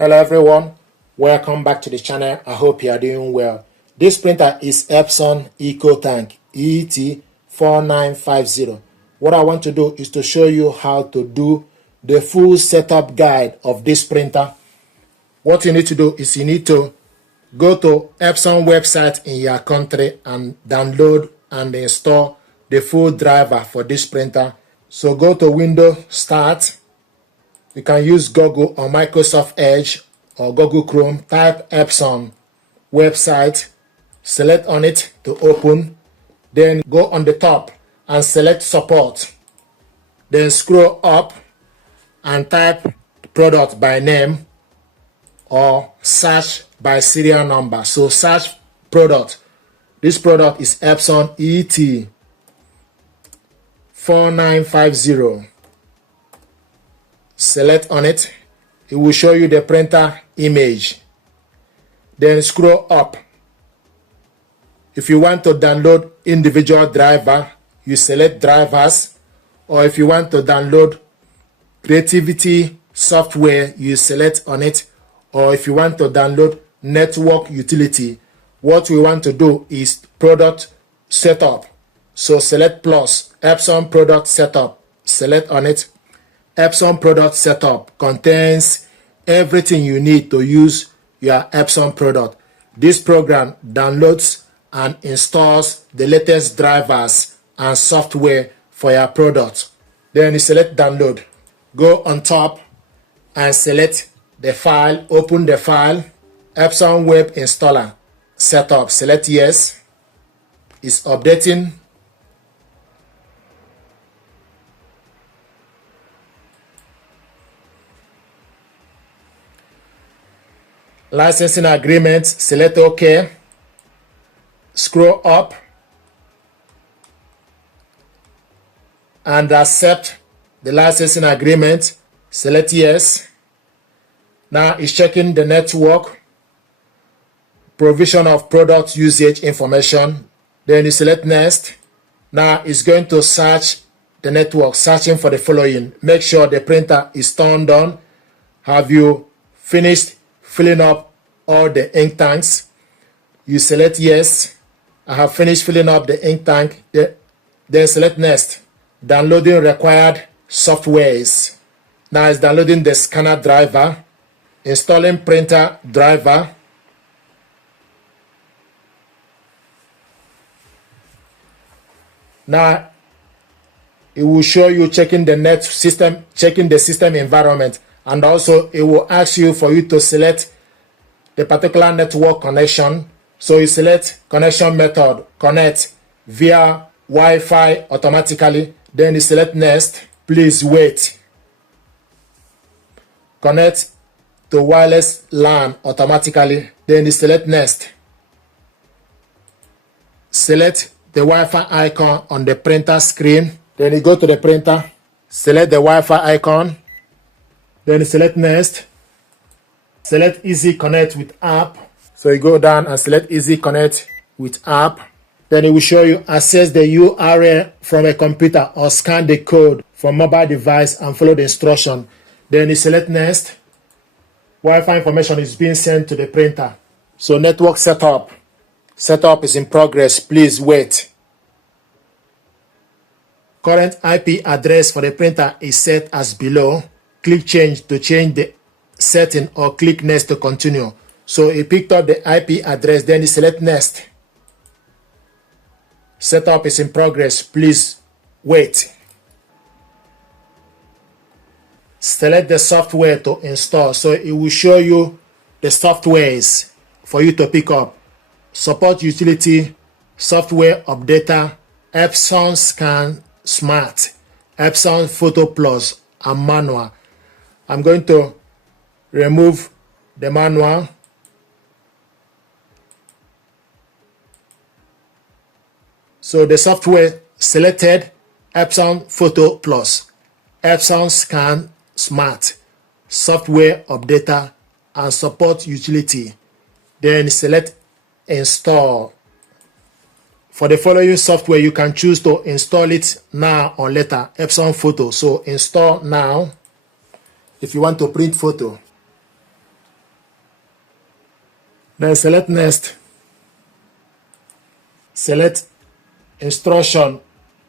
Hello everyone, welcome back to the channel. I hope you are doing well. This printer is Epson EcoTank ET-4950. What I want to do is to show you how to do the full setup guide of this printer. What you need to do is you need to go to Epson website in your country and download and install the full driver for this printer. So go to Windows Start. You can use Google or Microsoft Edge or Google Chrome. Type Epson website, select on it to open. Then go on the top and select support. Then scroll up and type product by name or search by serial number. So search product. This product is Epson ET-4950. Select on it. It will show you the printer image. Then scroll up. If you want to download individual driver, you select drivers. Or if you want to download creativity software, you select on it. Or if you want to download network utility, what we want to do is product setup. So select plus, Epson product setup. Select on it. Epson product setup contains everything you need to use your Epson product. This program downloads and installs the latest drivers and software for your product. Then you select download. Go on top and select the file. Open the file. Epson web installer setup. Select yes. It's updating. Licensing agreement, select OK. Scroll up and accept the licensing agreement. Select yes. Now it's checking the network, provision of product usage information. Then you select next. Now it's going to search the network, searching for the following. Make sure the printer is turned on. Have you finished filling up all the ink tanks? You select yes. I have finished filling up the ink tank. Then select next. Downloading required softwares. Now it's downloading the scanner driver. Installing printer driver. Now it will show you checking the net system, checking the system environment. And also it will ask you for you to select the particular network connection. So you select connection method, connect via Wi-Fi automatically. Then you select next. Please wait. Connect to wireless LAN automatically. Then you select next. Select the Wi-Fi icon on the printer screen. Then you go to the printer. Select the Wi-Fi icon. Then you select next. Select Easy Connect with app. So you go down and select Easy Connect with app. Then it will show you access the URL from a computer or scan the code from mobile device and follow the instruction. Then you select next. Wi-Fi information is being sent to the printer. So network setup. Setup is in progress. Please wait. Current IP address for the printer is set as below. Click change to change the setting or click next to continue. So you picked up the IP address, then you select next. Setup is in progress. Please wait. Select the software to install. So it will show you the softwares for you to pick up. Support utility, software updater, Epson Scan Smart, Epson Photo Plus, and manual. I'm going to remove the manual. So the software selected, Epson Photo Plus, Epson Scan Smart, software updater, and support utility. Then select install. For the following software, you can choose to install it now or later. Epson Photo. So install now if you want to print photo. Then select next. Select instruction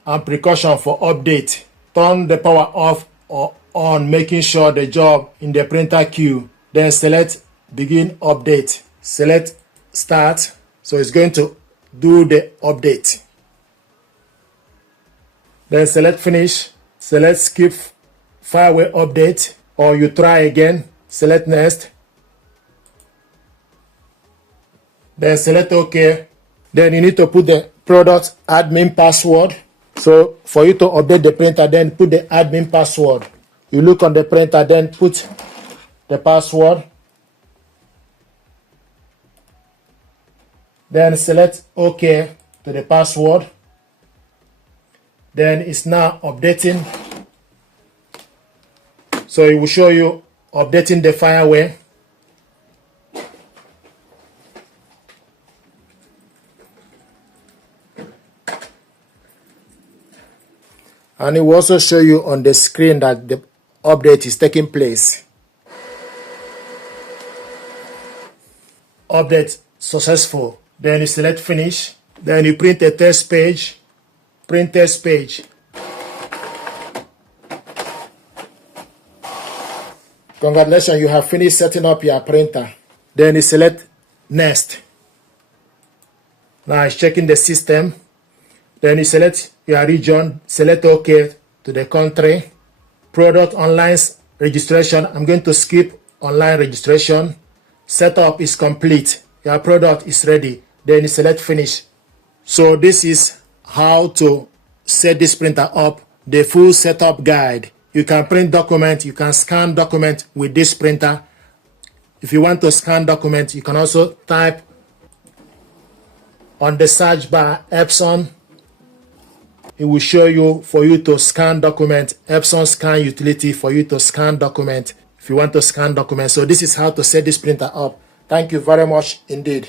and precaution for update. Turn the power off or on, making sure the job in the printer queue. Then select begin update. Select start. So it's going to do the update. Then select finish. Select skip firmware update, or you try again. Select next. Then select OK. Then you need to put the product admin password. So for you to update the printer, then put the admin password. You look on the printer, then put the password. Then select OK to the password. Then it's now updating. So it will show you updating the firmware. And it will also show you on the screen that the update is taking place. Update successful. Then you select finish. Then you print a test page. Print test page. Congratulations, you have finished setting up your printer. Then you select next. Now it's checking the system. Then you select your region, select OK to the country. Product online registration. I'm going to skip online registration. Setup is complete. Your product is ready. Then you select finish. So this is how to set this printer up, the full setup guide. You can print document, you can scan document with this printer. If you want to scan document, you can also type on the search bar Epson. It will show you for you to scan document, Epson scan utility for you to scan document if you want to scan document. So this is how to set this printer up. Thank you very much indeed.